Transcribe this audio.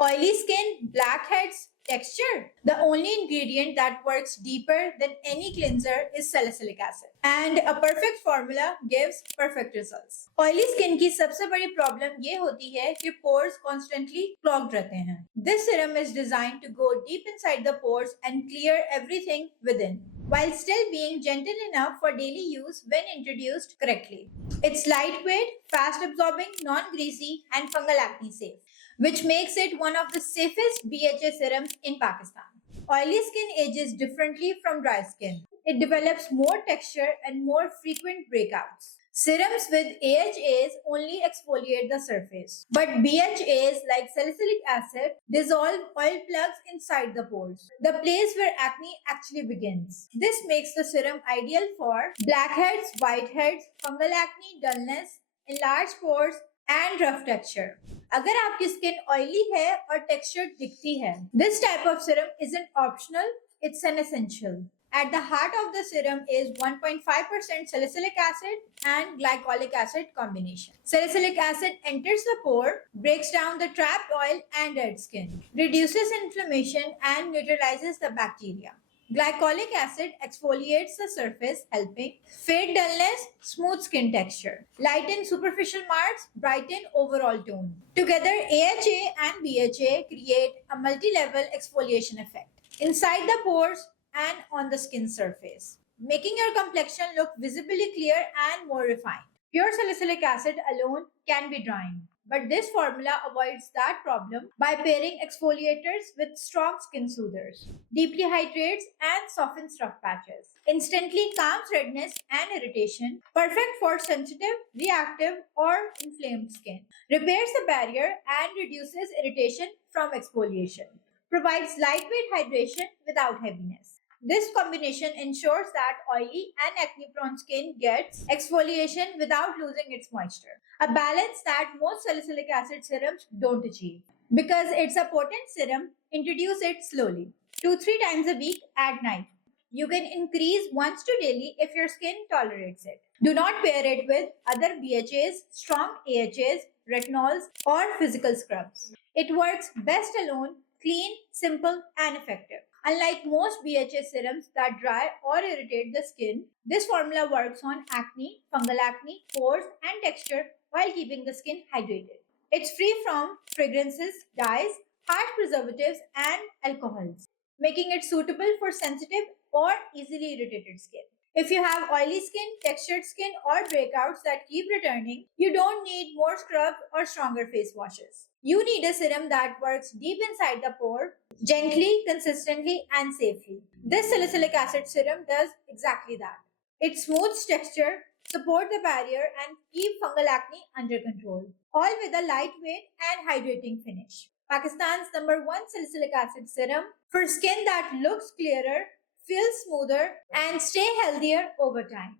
Oily skin, blackheads, texture. The only ingredient that works deeper than any cleanser is salicylic acid. And a perfect formula gives perfect results. Oily skin की सबसे बड़ी problem ये होती है कि pores constantly clogged रहते हैं. This serum is designed to go deep inside the pores and clear everything within, while still being gentle enough for daily use when introduced correctly. It's lightweight, fast absorbing, non-greasy, and fungal acne safe, which makes it one of the safest BHA serums in Pakistan. Oily skin ages differently from dry skin. It develops more texture and more frequent breakouts. Serums with AHAs only exfoliate the surface, but BHAs like salicylic acid dissolve oil plugs inside the pores, the place where acne actually begins. This makes the serum ideal for blackheads, whiteheads, fungal acne, dullness, enlarged pores, and rough texture. अगर आपकी skin oily है और texture दिखती है, this type of serum isn't optional, it's an essential. At the heart of the serum is 1.5% salicylic acid and glycolic acid combination. Salicylic acid enters the pore, breaks down the trapped oil and dead skin, reduces inflammation and neutralizes the bacteria. Glycolic acid exfoliates the surface, helping fade dullness, smooth skin texture, lighten superficial marks, brighten overall tone. Together, AHA and BHA create a multi-level exfoliation effect inside the pores and on the skin surface, making your complexion look visibly clear and more refined. Pure salicylic acid alone can be drying, but this formula avoids that problem by pairing exfoliators with strong skin soothers, deeply hydrates and softens rough patches, instantly calms redness and irritation, perfect for sensitive, reactive, or inflamed skin, repairs the barrier and reduces irritation from exfoliation, provides lightweight hydration without heaviness. This combination ensures that oily and acne-prone skin gets exfoliation without losing its moisture, a balance that most salicylic acid serums don't achieve. Because it's a potent serum, introduce it slowly, 2-3 times a week at night. You can increase once to daily if your skin tolerates it. Do not pair it with other BHAs, strong AHAs, retinols, or physical scrubs. It works best alone, clean, simple, and effective. Unlike most BHA serums that dry or irritate the skin, this formula works on acne, fungal acne, pores, and texture while keeping the skin hydrated. It's free from fragrances, dyes, harsh preservatives, and alcohols, making it suitable for sensitive or easily irritated skin. If you have oily skin, textured skin, or breakouts that keep returning, you don't need more scrubs or stronger face washes. You need a serum that works deep inside the pore, gently, consistently, and safely. This salicylic acid serum does exactly that. It smooths texture, supports the barrier, and keeps fungal acne under control, all with a lightweight and hydrating finish. Pakistan's #1 salicylic acid serum for skin that looks clearer, feel smoother, and stay healthier over time.